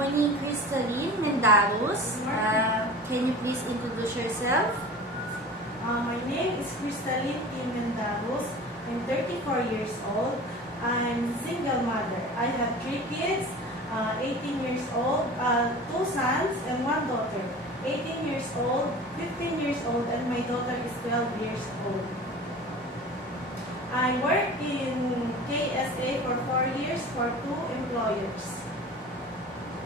morning, Crystalline Mendaros. Can you please introduce yourself? My name is Crystalline Mendaros. I'm 34 years old. I'm single mother. I have 3 kids, 18 years old, 2 sons and 1 daughter. 18 years old, 15 years old, and my daughter is 12 years old. I work in KSA for 4 years for 2 employers.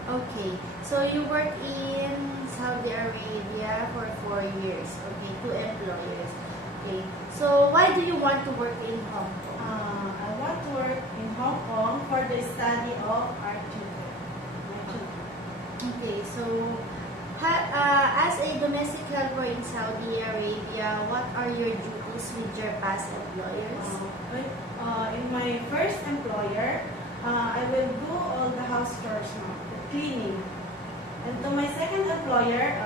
Okay, so you work in Saudi Arabia for 4 years. Okay, 2 employers. Okay, so why do you want to work in Hong Kong? I want to work in Hong Kong for the study of our children. Okay, so as a domestic helper in Saudi Arabia, what are your duties with your past employers? In my first employer, I will do all the house chores now, the cleaning. And to my second employer,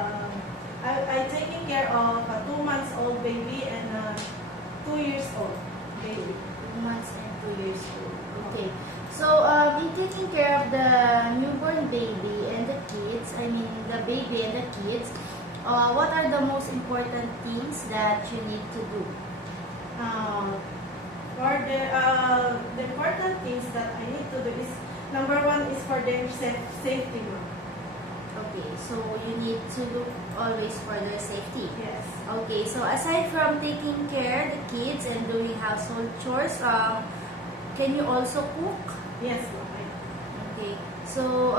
I taking care of a 2 months old baby and a 2 years old baby. 2 months and 2 years old. Okay. So, in taking care of the newborn baby and the kids, the baby and the kids, what are the most important things that you need to do? For the important things that I need to do is, number 1 is for their safety. Okay, so you need to look always for their safety. Yes. Okay, so aside from taking care of the kids and doing household chores, can you also cook? Yes. Okay, so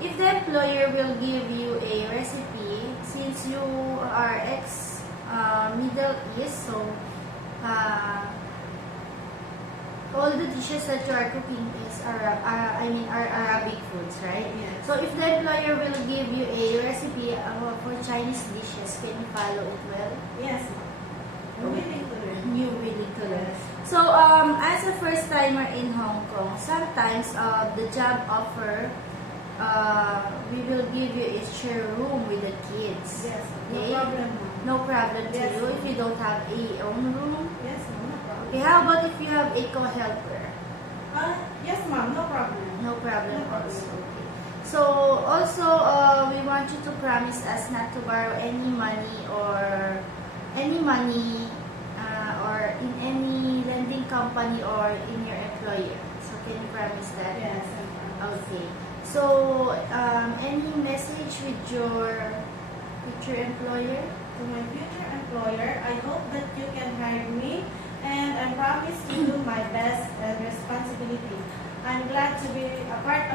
if the employer will give you a recipe, since you are ex-Middle East, so all the dishes that you are cooking is are Arabic foods, right? Yes. So if the employer will give you a recipe for Chinese dishes, can you follow it well? Yes. I'm willing to learn. You're willing to learn. Yes. So, as a first timer in Hong Kong, sometimes the job offer, we will give you a share room with the kids. Yes. Okay? No problem. No problem to Yes. you if you don't have a own room. Yes, no problem. Okay, how about if you have a co-helper? Yes, ma'am, no problem. No problem No problem. also. Okay. So, also, we want you to promise us not to borrow any money or in any lending company or in your employer. So, can you promise that? Yes. Okay. So, any message with your employer? To my future employer, I hope that you can hire me, and I promise to do my best and responsibility. I'm glad to be a part